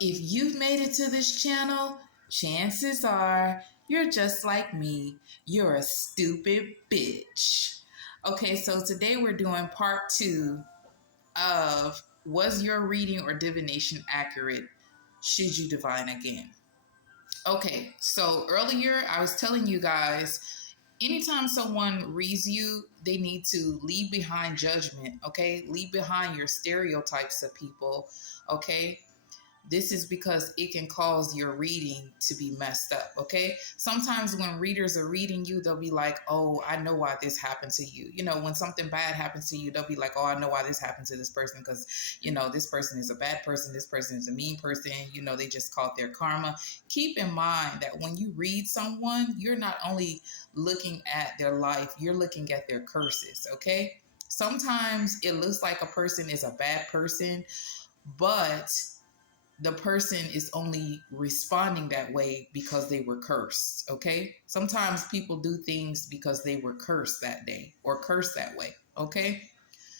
If you've made it to this channel, chances are you're just like me. You're a stupid bitch. Okay, so today we're doing part 2 of Was Your Reading or Divination Accurate? Should you divine again? Okay, so earlier I was telling you guys, anytime someone reads you, they need to leave behind judgment, okay? Leave behind your stereotypes of people, okay? This is because it can cause your reading to be messed up, okay? Sometimes when readers are reading you, they'll be like, oh, I know why this happened to you. You know, when something bad happens to you, they'll be like, oh, I know why this happened to this person because, you know, this person is a bad person. This person is a mean person. You know, they just caught their karma. Keep in mind that when you read someone, you're not only looking at their life, you're looking at their curses, okay? Sometimes it looks like a person is a bad person, but the person is only responding that way because they were cursed. Okay. Sometimes people do things because they were cursed that day or cursed that way. Okay.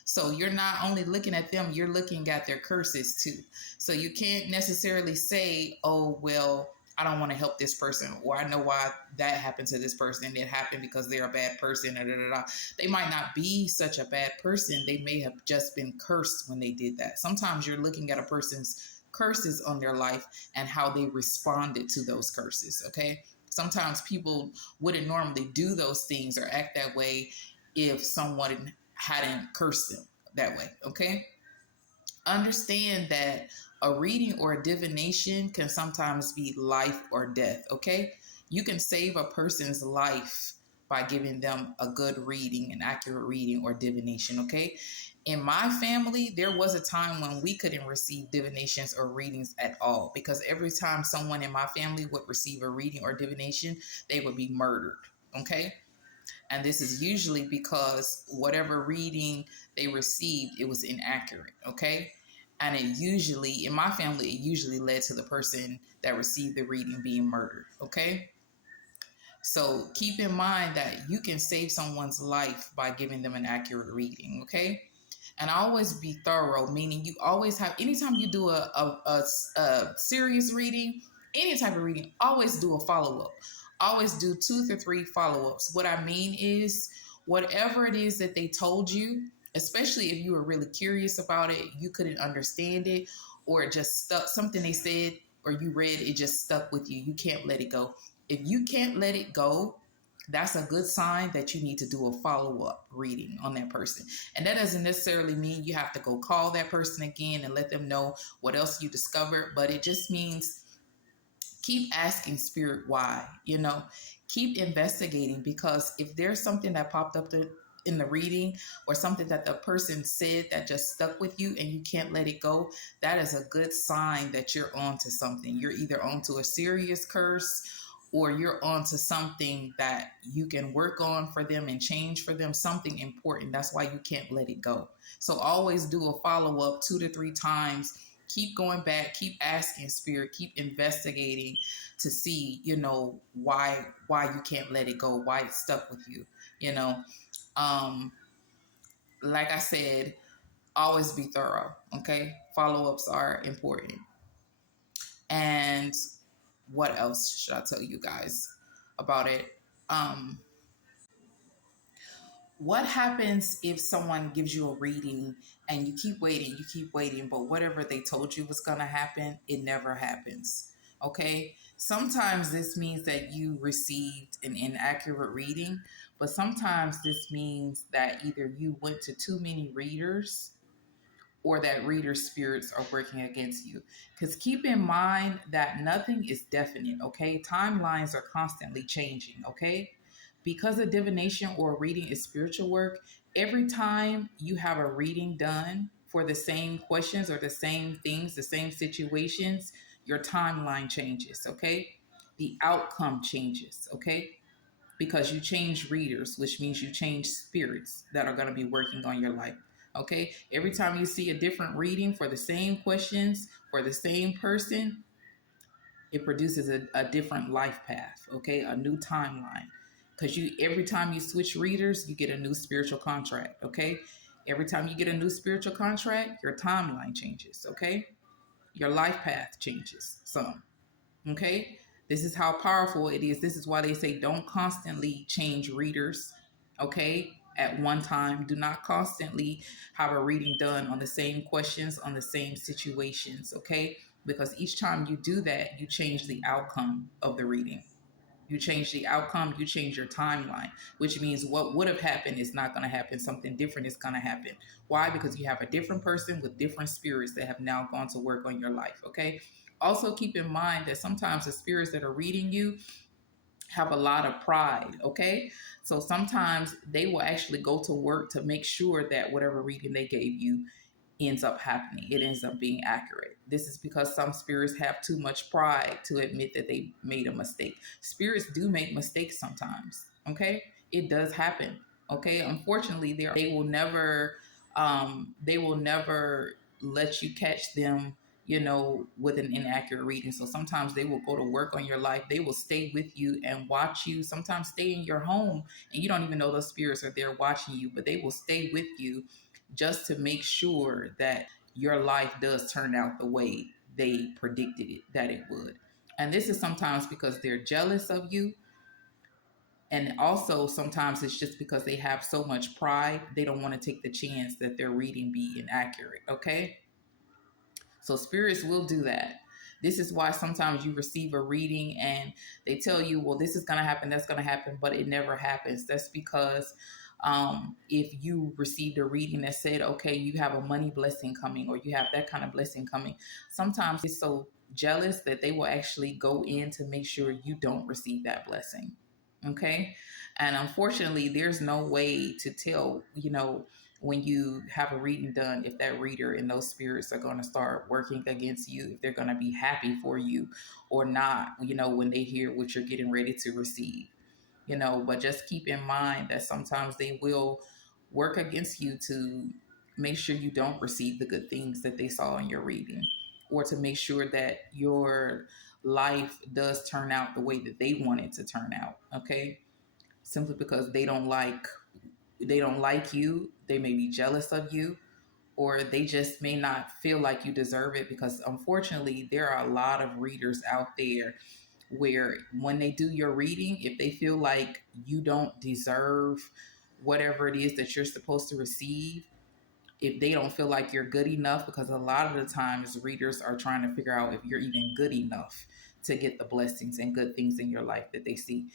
So you're not only looking at them, you're looking at their curses too. So you can't necessarily say, oh, well, I don't want to help this person, or I know why that happened to this person. It happened because they're a bad person. Da, da, da, da. They might not be such a bad person. They may have just been cursed when they did that. Sometimes you're looking at a person's curses on their life and how they responded to those curses. Okay. Sometimes people wouldn't normally do those things or act that way if someone hadn't cursed them that way. Okay. Understand that a reading or a divination can sometimes be life or death. Okay. You can save a person's life by giving them a good reading, an accurate reading or divination. Okay. In my family, there was a time when we couldn't receive divinations or readings at all because every time someone in my family would receive a reading or divination, they would be murdered. Okay. And this is usually because whatever reading they received, it was inaccurate. Okay. And it usually, in my family, it usually led to the person that received the reading being murdered. Okay. So keep in mind that you can save someone's life by giving them an accurate reading. Okay. And always be thorough, meaning you always have, anytime you do a serious reading, any type of reading, always do a follow-up. Always do 2 to 3 follow-ups. What I mean is, whatever it is that they told you, especially if you were really curious about it, you couldn't understand it, or it just stuck, something they said or you read, it just stuck with you. You can't let it go. If you can't let it go, that's a good sign that you need to do a follow-up reading on that person. And that doesn't necessarily mean you have to go call that person again and let them know what else you discovered, but it just means keep asking spirit why, keep investigating, because if there's something that popped up in the reading or something that the person said that just stuck with you and you can't let it go, that is a good sign that you're on to something. You're either on to a serious curse or you're on to something that you can work on for them and change for them, something important. That's why you can't let it go. So always do a follow-up 2 to 3 times. Keep going back, keep asking spirit, keep investigating to see, why you can't let it go, why it's stuck with you, Like I said, always be thorough, okay? Follow-ups are important. And what else should I tell you guys about it? What happens if someone gives you a reading and you keep waiting, but whatever they told you was going to happen, it never happens? Okay. Sometimes this means that you received an inaccurate reading, but sometimes this means that either you went to too many readers or that reader spirits are working against you. Because keep in mind that nothing is definite, okay? Timelines are constantly changing, okay? Because a divination or a reading is spiritual work, every time you have a reading done for the same questions or the same things, the same situations, your timeline changes, okay? The outcome changes, okay? Because you change readers, which means you change spirits that are going to be working on your life. Okay. Every time you see a different reading for the same questions for the same person, it produces a different life path. Okay. A new timeline. Because every time you switch readers, you get a new spiritual contract. Okay. Every time you get a new spiritual contract, your timeline changes. Okay. your life path changes some. Okay? This is how powerful it is. This is why they say don't constantly change readers. Okay? At one time, do not constantly have a reading done on the same questions, on the same situations. Okay? Because each time you do that, you change the outcome of the reading. You change the outcome, you change your timeline, which means what would have happened is not going to happen. Something different is going to happen. Why? Because you have a different person with different spirits that have now gone to work on your life. Okay. Also, keep in mind that sometimes the spirits that are reading you have a lot of pride. Okay. So sometimes they will actually go to work to make sure that whatever reading they gave you ends up happening. It ends up being accurate. This is because some spirits have too much pride to admit that they made a mistake. Spirits do make mistakes sometimes. Okay, it does happen. Okay, unfortunately, they will never let you catch them. With an inaccurate reading. So sometimes they will go to work on your life. They will stay with you and watch you. Sometimes stay in your home, and you don't even know those spirits are there watching you, but they will stay with you just to make sure that your life does turn out the way they predicted it that it would. And this is sometimes because they're jealous of you. And also sometimes it's just because they have so much pride, they don't want to take the chance that their reading be inaccurate. Okay. So spirits will do that. This is why sometimes you receive a reading and they tell you, well, this is going to happen, that's going to happen, but it never happens. That's because if you received a reading that said, okay, you have a money blessing coming or you have that kind of blessing coming, sometimes it's so jealous that they will actually go in to make sure you don't receive that blessing. Okay. And unfortunately, there's no way to tell, when you have a reading done, if that reader and those spirits are going to start working against you, if they're going to be happy for you or not, when they hear what you're getting ready to receive. But just keep in mind that sometimes they will work against you to make sure you don't receive the good things that they saw in your reading, or to make sure that your life does turn out the way that they want it to turn out. Okay. Simply because they don't like you, they may be jealous of you, or they just may not feel like you deserve it, because unfortunately there are a lot of readers out there where when they do your reading, if they feel like you don't deserve whatever it is that you're supposed to receive, if they don't feel like you're good enough, because a lot of the times readers are trying to figure out if you're even good enough to get the blessings and good things in your life that they see.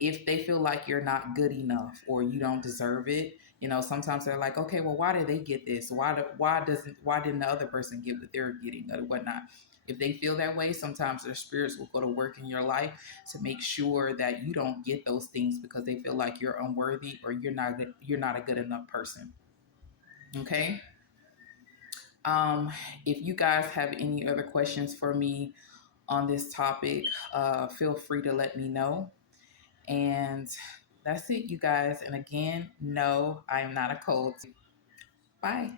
If they feel like you're not good enough or you don't deserve it, sometimes they're like, okay, well, why did they get this? Why didn't the other person get what they're getting or whatnot? If they feel that way, sometimes their spirits will go to work in your life to make sure that you don't get those things because they feel like you're unworthy or you're not a good enough person. Okay. If you guys have any other questions for me on this topic, feel free to let me know. And that's it, you guys. And again, no, I am not a cult. Bye.